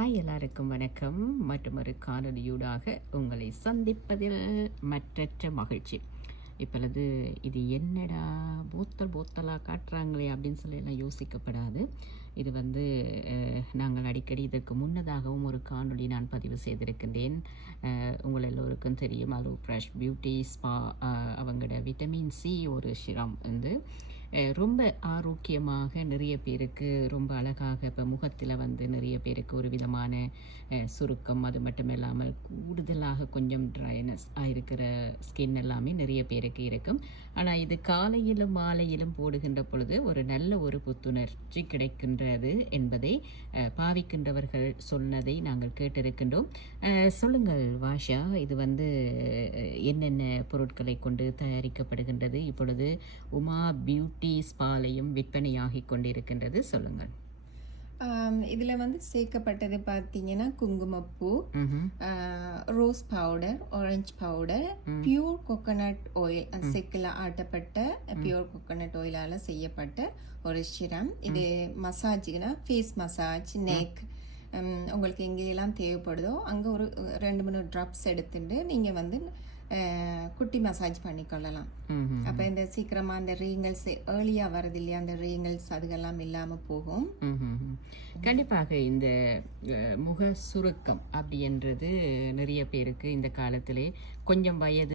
Hi எல்லாருக்கும் வணக்கம். மற்றும் ஒரு காணொலியூடாக உங்களை சந்திப்பதில் மற்றற்ற மகிழ்ச்சி. இப்பொழுது இது என்னடா போத்தல் போத்தலாக காட்டுறாங்களே அப்படின்னு சொல்லி எல்லாம் யோசிக்கப்படாது. இது வந்து நாங்கள் அடிக்கடி இதற்கு முன்னதாகவும் ஒரு காணொளி நான் பதிவு செய்திருக்கின்றேன். உங்கள் எல்லோருக்கும் தெரியும் அலு ஃப்ரெஷ் பியூட்டி ஸ்பா அவங்களோட விட்டமின் சி ஒரு சிரம் வந்து ரொம்ப ஆரோக்கியமாக நிறைய பேருக்கு ரொம்ப அழகாக இப்போ முகத்தில் வந்து நிறைய பேருக்கு ஒரு விதமான சுருக்கம் அது மட்டும் இல்லாமல் கூடுதலாக கொஞ்சம் ட்ரைனஸ் ஆகிருக்கிற ஸ்கின் எல்லாமே நிறைய பேருக்கு இருக்கும். ஆனால் இது காலையிலும் மாலையிலும் போடுகின்ற பொழுது ஒரு நல்ல ஒரு புத்துணர்ச்சி கிடைக்கின்றது என்பதை பாவிக்கின்றவர்கள் சொன்னதை நாங்கள் கேட்டிருக்கின்றோம். சொல்லுங்கள் வாஷா இது வந்து என்னென்ன பொருட்களை கொண்டு தயாரிக்கப்படுகின்றது? இப்பொழுது உமா பியூட்டி ஸ்பாலையும் விற்பனையாகிக் கொண்டிருக்கின்றது. சொல்லுங்கள். இதில் வந்து சேர்க்கப்பட்டது பார்த்தீங்கன்னா குங்குமப்பூ. Rose powder orange powder pure coconut oil செக்கில் ஆட்டப்பட்ட பியூர் கோகோனட் ஆயிலால் செய்யப்பட்ட ஒரு சிரம். இது மசாஜுக்குனா ஃபேஸ் மசாஜ் நெக் உங்களுக்கு எங்கெல்லாம் தேவைப்படுதோ அங்கே ஒரு ரெண்டு மூணு ட்ராப்ஸ் எடுத்துட்டு நீங்கள் வந்து குட்டி மசாஜ் பண்ணிக்கொள்ளலாம். அப்போ இந்த சீக்கிரமாக அந்த ரீங்கல்ஸ் ஏர்லியாக வருது இல்லையா அந்த ரீங்கல்ஸ் அதுகெல்லாம் இல்லாமல் போகும். கண்டிப்பாக இந்த முக சுருக்கம் அப்படின்றது நிறைய பேருக்கு இந்த காலத்திலே கொஞ்சம் வயது